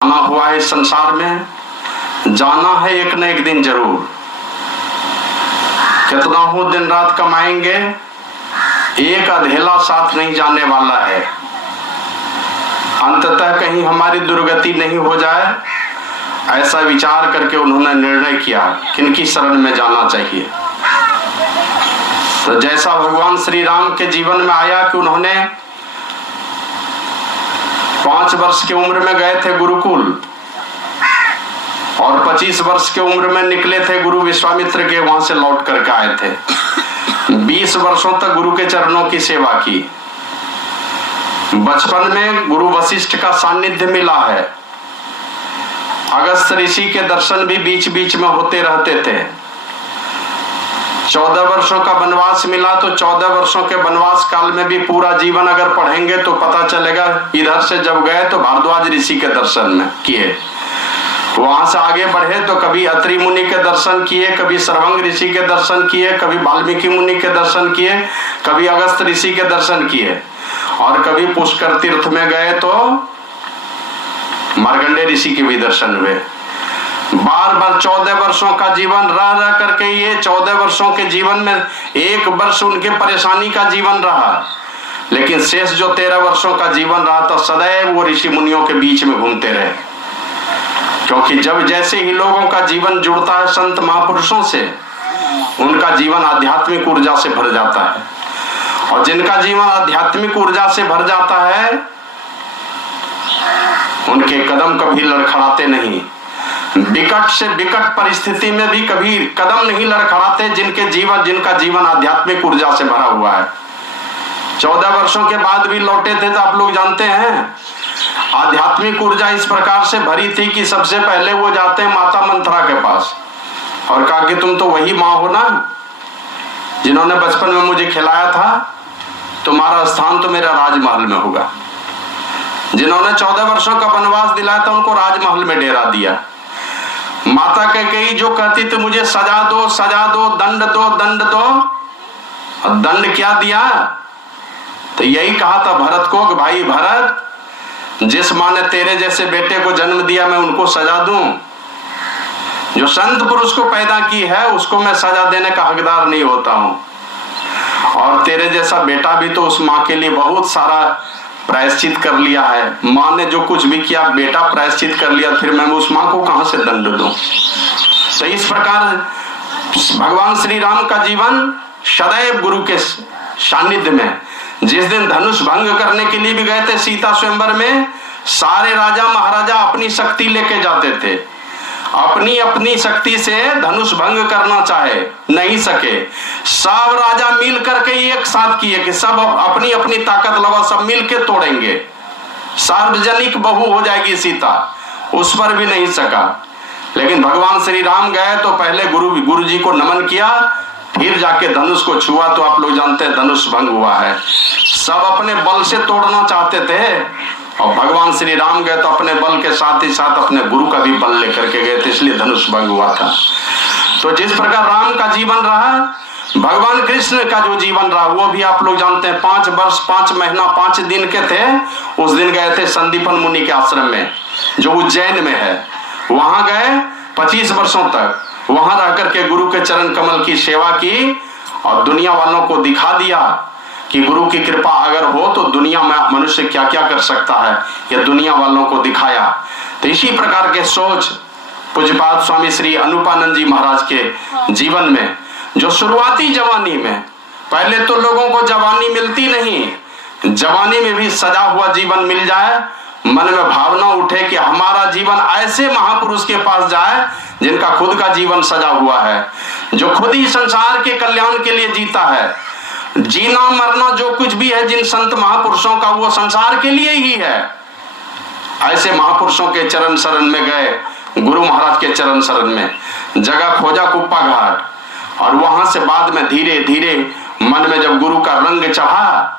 आना हुआ है इस संसार में, जाना है एक न एक दिन जरूर। कितना हो दिन रात कमाएंगे, एक अधेला साथ नहीं जाने वाला है। अंततः कहीं हमारी दुर्गति नहीं हो जाए, ऐसा विचार करके उन्होंने निर्णय किया किनकी शरण में जाना चाहिए। तो जैसा भगवान श्री राम के जीवन में आया कि उन्होंने 5 वर्ष की उम्र में गए थे गुरुकुल और 25 वर्ष की उम्र में निकले थे गुरु विश्वामित्र के, वहां से लौट करके आए थे। 20 वर्षों तक गुरु के चरणों की सेवा की। बचपन में गुरु वशिष्ठ का सानिध्य मिला है। अगस्त ऋषि के दर्शन भी बीच बीच में होते रहते थे। 14 वर्षों का वनवास मिला, तो 14 वर्षों के वनवास काल में भी पूरा जीवन अगर पढ़ेंगे तो पता चलेगा। इधर से जब गए तो भारद्वाज ऋषि के दर्शन में किए, वहां से आगे बढ़े तो कभी अत्रि मुनि के दर्शन किए, कभी सर्वंग ऋषि के दर्शन किए, कभी वाल्मीकि मुनि के दर्शन किए, कभी अगस्त ऋषि के दर्शन किए, और कभी पुष्कर तीर्थ में गए तो मार्कंडेय ऋषि के भी दर्शन हुए। बार बार 14 वर्षों का जीवन रह करके, ये 14 वर्षों के जीवन में 1 वर्ष उनके परेशानी का जीवन रहा, लेकिन शेष जो 13 वर्षों का जीवन रहा तो सदैव वो ऋषि मुनियों के बीच में घूमते रहे। क्योंकि जब जैसे ही लोगों का जीवन जुड़ता है संत महापुरुषों से, उनका जीवन आध्यात्मिक ऊर्जा से भर जाता है, और जिनका जीवन आध्यात्मिक ऊर्जा से भर जाता है उनके कदम कभी लड़खड़ाते नहीं। विकट से विकट परिस्थिति में भी कभी कदम नहीं लड़खड़ाते जिनका जीवन आध्यात्मिक ऊर्जा से भरा हुआ है। 14 वर्षों के बाद भी लौटे थे तो आप लोग जानते हैं, आध्यात्मिक ऊर्जा इस प्रकार से भरी थी कि सबसे पहले वो जाते हैं माता मंथरा के पास और कहा कि तुम तो वही माँ हो ना जिन्होंने बचपन में मुझे खिलाया था, तुम्हारा स्थान तो मेरा राजमहल में होगा। जिन्होंने 14 वर्षों का वनवास दिलाया था उनको राजमहल में डेरा दिया। माता कैकेयी जो कहती थी मुझे सजा दो, दंड दो, दंड दो, और दंड क्या दिया? तो यही कहा था भरत को कि भाई भरत, जिस माँ ने तेरे जैसे बेटे को जन्म दिया मैं उनको सजा दूं? जो संत पुरुष को पैदा की है उसको मैं सजा देने का हकदार नहीं होता हूं। और तेरे जैसा बेटा भी तो उस माँ के लिए बहुत सारा प्रायश्चित कर लिया है। माँ ने जो कुछ भी किया बेटा प्रायश्चित कर लिया, फिर मैं उस माँ को कहां से दंड दूं? तो इस प्रकार भगवान श्री राम का जीवन सदैव गुरु के सानिध्य में। जिस दिन धनुष भंग करने के लिए भी गए थे सीता स्वयंवर में, सारे राजा महाराजा अपनी शक्ति लेके जाते थे। अपनी अपनी शक्ति से धनुष भंग करना चाहे नहीं सके, सब राजा मिल करके एक साथ किए कि सब अपनी अपनी ताकत लगा, सब मिल के तोड़ेंगे, सार्वजनिक बहू हो जाएगी सीता, उस पर भी नहीं सका। लेकिन भगवान श्री राम गए तो पहले गुरु जी को नमन किया, फिर जाके धनुष को छुआ, तो आप लोग जानते हैं धनुष भंग हुआ है। सब अपने बल से तोड़ना चाहते थे और भगवान श्री राम गए तो अपने बल के साथ ही साथ अपने गुरु का भी बल लेकर के गए थे, इसलिए धनुष भंग हुआ था। तो जिस प्रकार राम का जीवन रहा, भगवान कृष्ण का जो जीवन रहा वो भी आप लोग जानते हैं। 5 वर्ष 5 महीना 5 दिन के थे। उस दिन गए थे संदीपन मुनि के आश्रम में जो उज्जैन में है, वहां गए 25 वर्षों तक वहां रह करके गुरु के चरण कमल की सेवा की और दुनिया वालों को दिखा दिया कि गुरु की कृपा अगर हो तो दुनिया में मनुष्य क्या क्या कर सकता है, यह दुनिया वालों को दिखाया। तो इसी प्रकार के सोच पूज्यपाद स्वामी श्री अनुपानंद जी महाराज के जीवन में, जो शुरुआती जवानी में, पहले तो लोगों को जवानी मिलती नहीं, जवानी में भी सजा हुआ जीवन मिल जाए, मन में भावना उठे कि हमारा जीवन ऐसे महापुरुष के पास जाए जिनका खुद का जीवन सजा हुआ है, जो खुद ही संसार के कल्याण के लिए जीता है। जीना मरना जो कुछ भी है जिन संत महापुरुषों का, वो संसार के लिए ही है। ऐसे महापुरुषों के चरण शरण में गए, गुरु महाराज के चरण शरण में जगह खोजा कुप्पा घाट, और वहां से बाद में धीरे धीरे मन में जब गुरु का रंग चढ़ा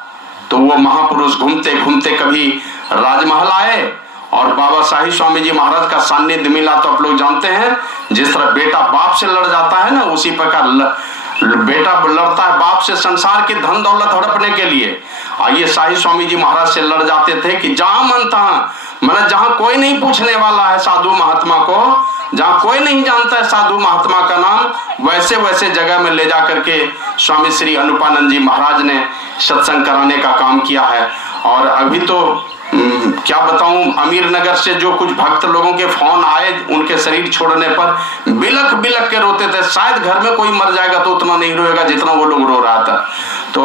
तो वो महापुरुष घूमते घूमते कभी राजमहल आए और बाबा साहिब स्वामी जी महाराज का सानिध्य मिला। तो आप लोग जानते हैं जिस तरह बेटा बाप से लड़ जाता है ना, उसी प्रकार बेटा लड़ता है बाप से संसार की धन दौलत हड़पने के लिए, ये शाही स्वामी जी महाराज से लड़ जाते थे कि जहां मन तहां, मतलब जहां कोई नहीं पूछने वाला है साधु महात्मा को, जहां कोई नहीं जानता है साधु महात्मा का नाम, वैसे वैसे जगह में ले जा करके स्वामी श्री अनुपानंद जी महाराज ने सत्संग कराने का काम किया है। और अभी तो क्या बताऊं, अमीर नगर से जो कुछ भक्त लोगों के फोन आए, उनके शरीर छोड़ने पर बिलख बिलख के रोते थे। शायद घर में कोई मर जाएगा तो उतना नहीं रोएगा जितना वो लोग रो रहा था। तो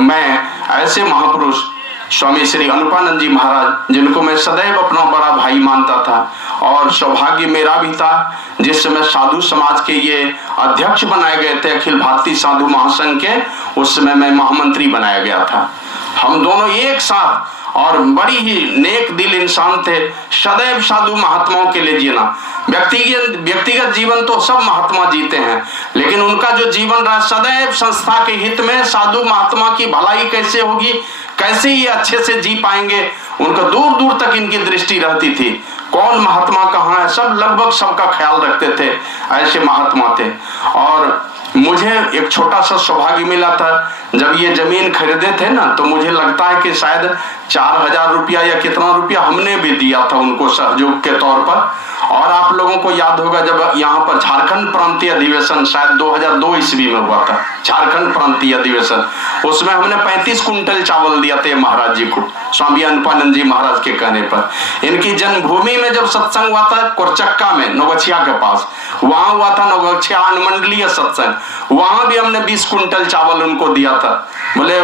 मैं ऐसे महापुरुष स्वामी श्री अनुपानंद जी महाराज, जिनको मैं सदैव अपना बड़ा भाई मानता था, और सौभाग्य मेरा भी था जिस समय साधु समाज के ये अध्यक्ष बनाए गए थे अखिल भारतीय साधु महासंघ के, उस समय मैं महामंत्री बनाया गया था। हम दोनों एक साथ, और बड़ी ही नेक दिल इंसान थे, सदैव साधु महात्माओं के लिए जीना। व्यक्तिगत जीवन तो सब महात्मा जीते हैं, लेकिन उनका जो जीवन रहा सदैव संस्था के हित में, साधु महात्मा की भलाई कैसे होगी, कैसे ये अच्छे से जी पाएंगे, उनका दूर दूर तक इनकी दृष्टि रहती थी। कौन महात्मा कहाँ है, सब लगभग सबका ख्याल रखते थे, ऐसे महात्मा थे। और मुझे एक छोटा सा सौभाग्य मिला था, जब ये जमीन खरीदे थे ना, तो मुझे लगता है कि शायद 4000 रुपया या कितना रुपया हमने भी दिया था उनको सहयोग के तौर पर। और आप लोगों को याद होगा जब यहाँ पर झारखंड प्रांतीय अधिवेशन शायद 2002 ईस्वी में हुआ था, झारखंड प्रांतीय अधिवेशन, उसमें हमने 35 कुंटल चावल दिया थे महाराज जी को, स्वामी अनुपानंद जी महाराज के कहने पर। इनकी जन्मभूमि में जब सत्संग हुआ था कोरचक्का में, नौगछिया के पास, वहां हुआ था नौगछिया अनुमंडलीय सत्संग, वहां भी हमने 20 कुंटल चावल उनको दिया था। बोले